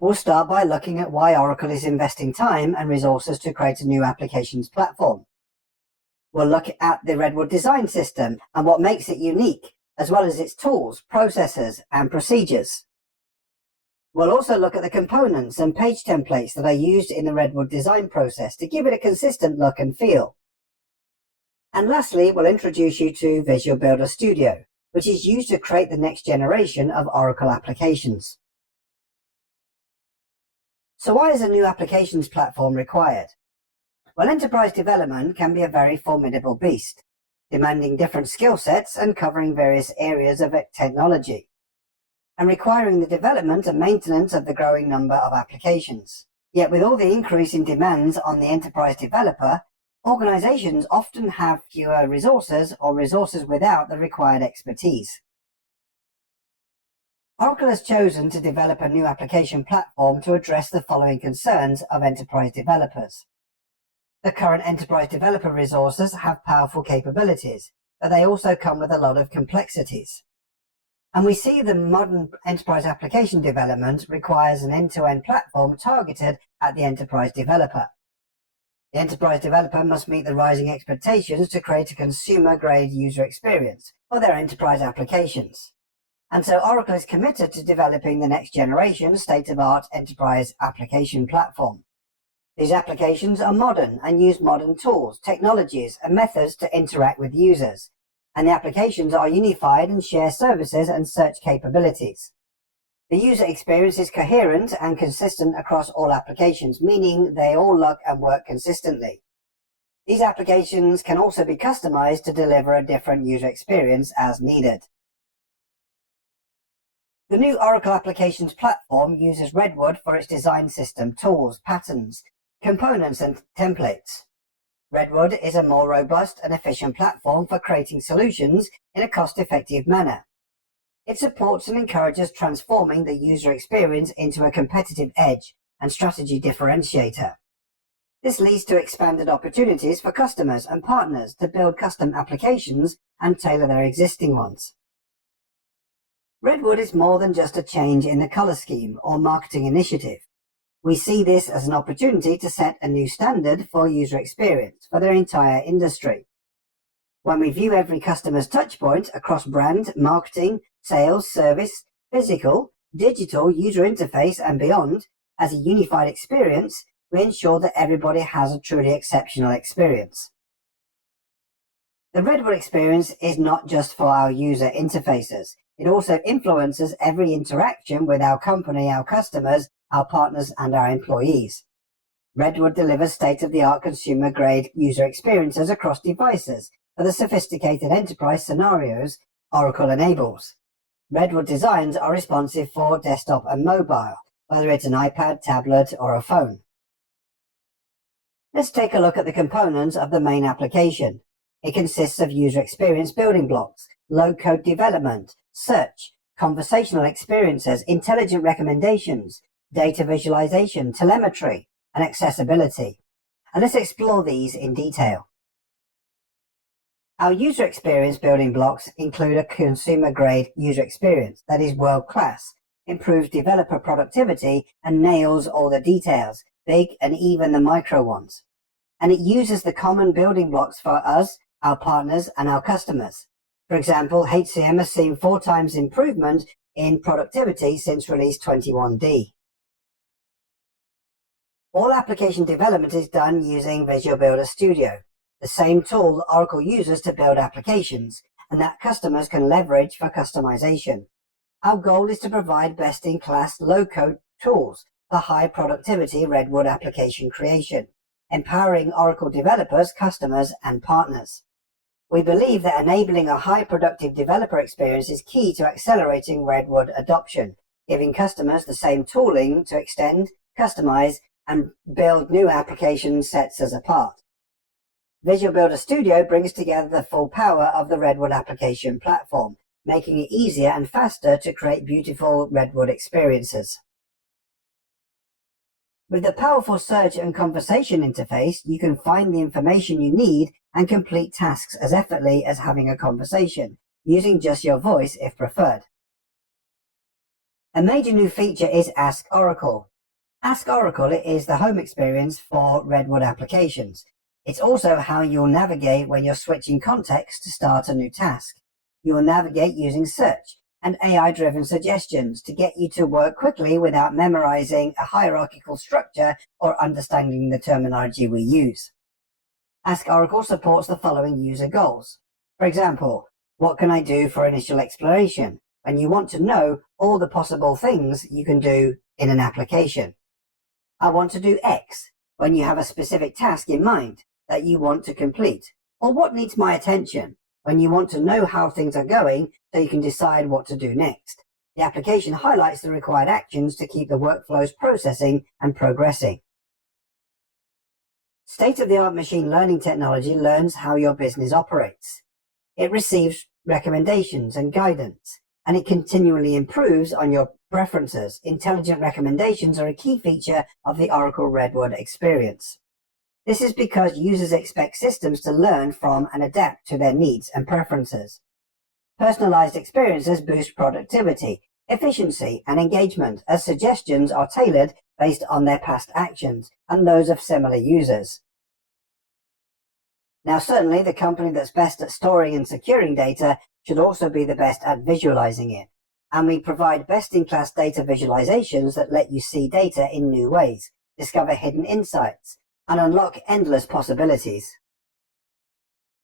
We'll start by looking at why Oracle is investing time and resources to create a new applications platform. We'll look at the Redwood design system and what makes it unique, as well as its tools, processes, and procedures. We'll also look at the components and page templates that are used in the Redwood design process to give it a consistent look and feel. And lastly, we'll introduce you to Visual Builder Studio, which is used to create the next generation of Oracle applications. So why is a new applications platform required? Well, enterprise development can be a very formidable beast, demanding different skill sets and covering various areas of technology, and requiring the development and maintenance of the growing number of applications. Yet with all the increase in demands on the enterprise developer, organizations often have fewer resources or resources without the required expertise. Oracle has chosen to develop a new application platform to address the following concerns of enterprise developers. The current enterprise developer resources have powerful capabilities, but they also come with a lot of complexities. And we see the modern enterprise application development requires an end-to-end platform targeted at the enterprise developer. The enterprise developer must meet the rising expectations to create a consumer-grade user experience for their enterprise applications. And so Oracle is committed to developing the next generation state-of-the-art enterprise application platform. These applications are modern and use modern tools, technologies, and methods to interact with users. And the applications are unified and share services and search capabilities. The user experience is coherent and consistent across all applications, meaning they all look and work consistently. These applications can also be customized to deliver a different user experience as needed. The new Oracle Applications Platform uses Redwood for its design system, tools, patterns, components, and templates. Redwood is a more robust and efficient platform for creating solutions in a cost-effective manner. It supports and encourages transforming the user experience into a competitive edge and strategy differentiator. This leads to expanded opportunities for customers and partners to build custom applications and tailor their existing ones. Redwood is more than just a change in the color scheme or marketing initiative. We see this as an opportunity to set a new standard for user experience for their entire industry. When we view every customer's touchpoint across brand, marketing, sales, service, physical, digital, user interface, and beyond as a unified experience, we ensure that everybody has a truly exceptional experience. The Redwood experience is not just for our user interfaces. It also influences every interaction with our company, our customers, our partners, and our employees. Redwood delivers state-of-the-art consumer-grade user experiences across devices for the sophisticated enterprise scenarios Oracle enables. Redwood designs are responsive for desktop and mobile, whether it's an iPad, tablet, or a phone. Let's take a look at the components of the main application. It consists of user experience building blocks, low-code development, search, conversational experiences, intelligent recommendations, data visualization, telemetry, and accessibility. And let's explore these in detail. Our user experience building blocks include a consumer-grade user experience that is world-class, improves developer productivity, and nails all the details, big and even the micro ones. And it uses the common building blocks for us, our partners, and our customers. For example, HCM has seen 4 times improvement in productivity since release 21D. All application development is done using Visual Builder Studio, the same tool Oracle uses to build applications, and that customers can leverage for customization. Our goal is to provide best-in-class low-code tools for high-productivity Redwood application creation, empowering Oracle developers, customers, and partners. We believe that enabling a high productive developer experience is key to accelerating Redwood adoption, giving customers the same tooling to extend, customize, and build new application sets as a part. Visual Builder Studio brings together the full power of the Redwood application platform, making it easier and faster to create beautiful Redwood experiences. With the powerful search and conversation interface, you can find the information you need and complete tasks as effortlessly as having a conversation, using just your voice if preferred. A major new feature is Ask Oracle. Ask Oracle is the home experience for Redwood applications. It's also how you'll navigate when you're switching context to start a new task. You will navigate using search and AI-driven suggestions to get you to work quickly without memorizing a hierarchical structure or understanding the terminology we use. Ask Oracle supports the following user goals. For example, what can I do for initial exploration? When you want to know all the possible things you can do in an application. I want to do X, when you have a specific task in mind that you want to complete. Or what needs my attention, when you want to know how things are going so you can decide what to do next. The application highlights the required actions to keep the workflows processing and progressing. State-of-the-art machine learning technology learns how your business operates. It receives recommendations and guidance, and it continually improves on your preferences. Intelligent recommendations are a key feature of the Oracle Redwood experience. This is because users expect systems to learn from and adapt to their needs and preferences. Personalized experiences boost productivity, efficiency, and engagement, as suggestions are tailored based on their past actions and those of similar users. Now, certainly the company that's best at storing and securing data should also be the best at visualizing it. And we provide best-in-class data visualizations that let you see data in new ways, discover hidden insights, and unlock endless possibilities.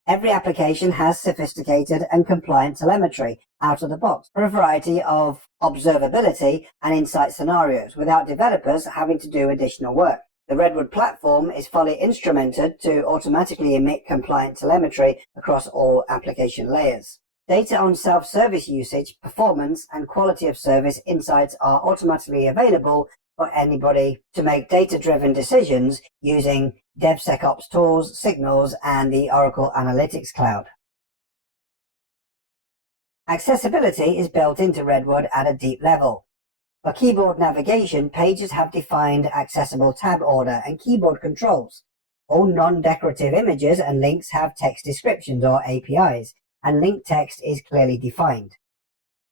Every application has sophisticated and compliant telemetry out of the box for a variety of observability and insight scenarios without developers having to do additional work. The Redwood platform is fully instrumented to automatically emit compliant telemetry across all application layers. Data on self-service usage, performance, and quality of service insights are automatically available for anybody to make data-driven decisions using DevSecOps tools, Signals, and the Oracle Analytics Cloud. Accessibility is built into Redwood at a deep level. For keyboard navigation, pages have defined accessible tab order and keyboard controls. All non-decorative images and links have text descriptions or APIs, and link text is clearly defined.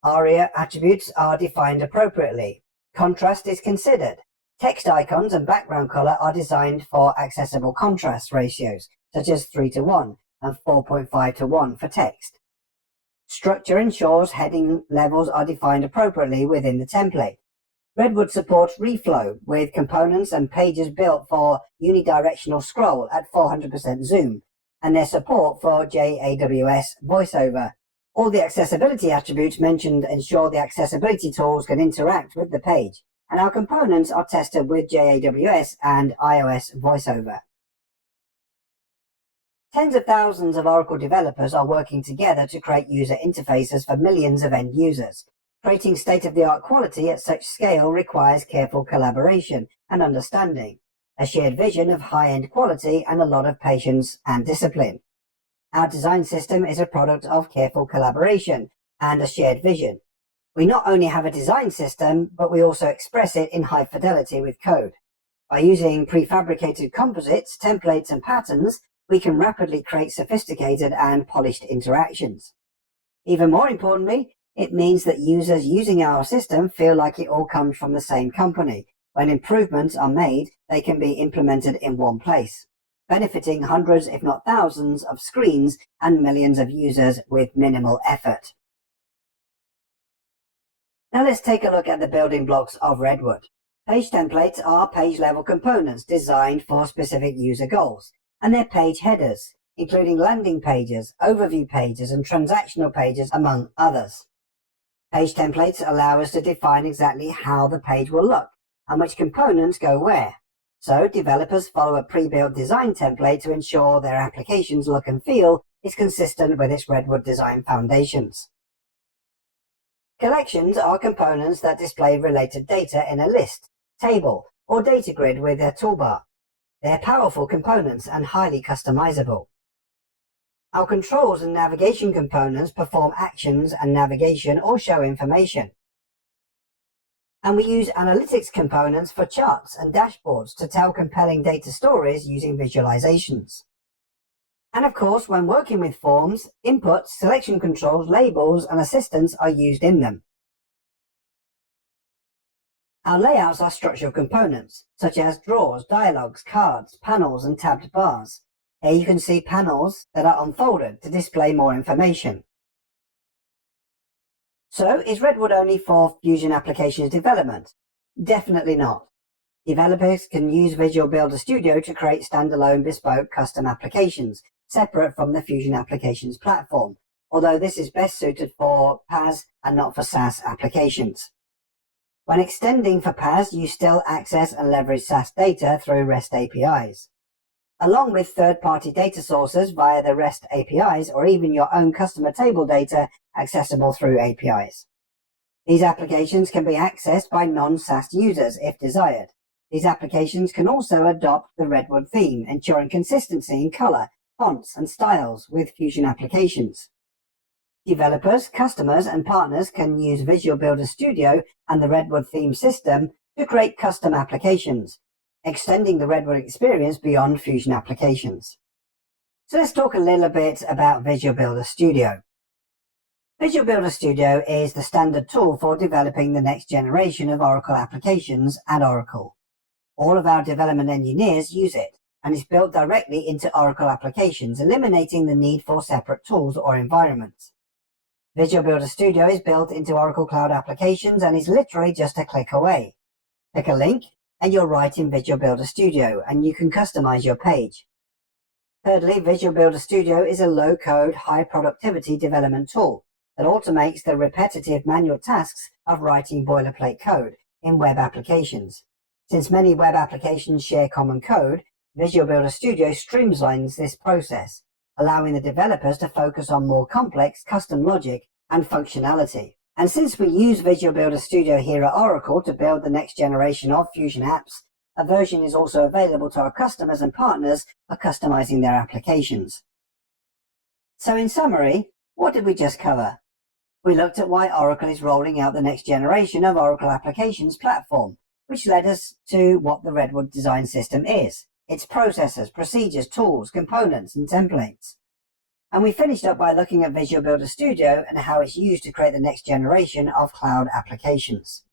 ARIA attributes are defined appropriately. Contrast is considered. Text icons and background color are designed for accessible contrast ratios, such as 3:1 and 4.5:1 for text. Structure ensures heading levels are defined appropriately within the template. Redwood supports reflow with components and pages built for unidirectional scroll at 400% zoom, and their support for JAWS voiceover. All the accessibility attributes mentioned ensure the accessibility tools can interact with the page, and our components are tested with JAWS and iOS voiceover. Tens of thousands of Oracle developers are working together to create user interfaces for millions of end users. Creating state-of-the-art quality at such scale requires careful collaboration and understanding, a shared vision of high-end quality, and a lot of patience and discipline. Our design system is a product of careful collaboration and a shared vision. We not only have a design system, but we also express it in high fidelity with code. By using prefabricated composites, templates, and patterns, we can rapidly create sophisticated and polished interactions. Even more importantly, it means that users using our system feel like it all comes from the same company. When improvements are made, they can be implemented in one place, benefiting hundreds, if not thousands, of screens and millions of users with minimal effort. Now let's take a look at the building blocks of Redwood. Page templates are page-level components designed for specific user goals, and they're page headers, including landing pages, overview pages, and transactional pages, among others. Page templates allow us to define exactly how the page will look and which components go where. So developers follow a pre-built design template to ensure their application's look and feel is consistent with its Redwood design foundations. Collections are components that display related data in a list, table, or data grid with a toolbar. They're powerful components and highly customizable. Our controls and navigation components perform actions and navigation or show information. And we use analytics components for charts and dashboards to tell compelling data stories using visualizations. And of course, when working with forms, inputs, selection controls, labels, and assistants are used in them. Our layouts are structural components, such as drawers, dialogues, cards, panels, and tabbed bars. Here you can see panels that are unfolded to display more information. So, is Redwood only for Fusion applications development? Definitely not. Developers can use Visual Builder Studio to create standalone bespoke custom applications, separate from the Fusion Applications platform, although this is best suited for PaaS and not for SaaS applications. When extending for PaaS, you still access and leverage SaaS data through REST APIs. Along with third-party data sources via the REST APIs or even your own customer table data accessible through APIs. These applications can be accessed by non-SaaS users if desired. These applications can also adopt the Redwood theme, ensuring consistency in color, fonts, and styles with Fusion applications. Developers, customers, and partners can use Visual Builder Studio and the Redwood theme system to create custom applications, extending the Redwood experience beyond Fusion applications. So let's talk a little bit about Visual Builder Studio. Visual Builder Studio is the standard tool for developing the next generation of Oracle applications at Oracle. All of our development engineers use it, and is built directly into Oracle applications, eliminating the need for separate tools or environments. Visual Builder Studio is built into Oracle Cloud applications and is literally just a click away. Click a link and you're right in Visual Builder Studio, and you can customize your page. Thirdly, Visual Builder Studio is a low-code, high-productivity development tool that automates the repetitive manual tasks of writing boilerplate code in web applications. Since many web applications share common code, Visual Builder Studio streamlines this process, allowing the developers to focus on more complex custom logic and functionality. And since we use Visual Builder Studio here at Oracle to build the next generation of Fusion apps, a version is also available to our customers and partners for customizing their applications. So in summary, what did we just cover? We looked at why Oracle is rolling out the next generation of Oracle Applications platform, which led us to what the Redwood design system is, its processes, procedures, tools, components, and templates. And we finished up by looking at Visual Builder Studio and how it's used to create the next generation of cloud applications.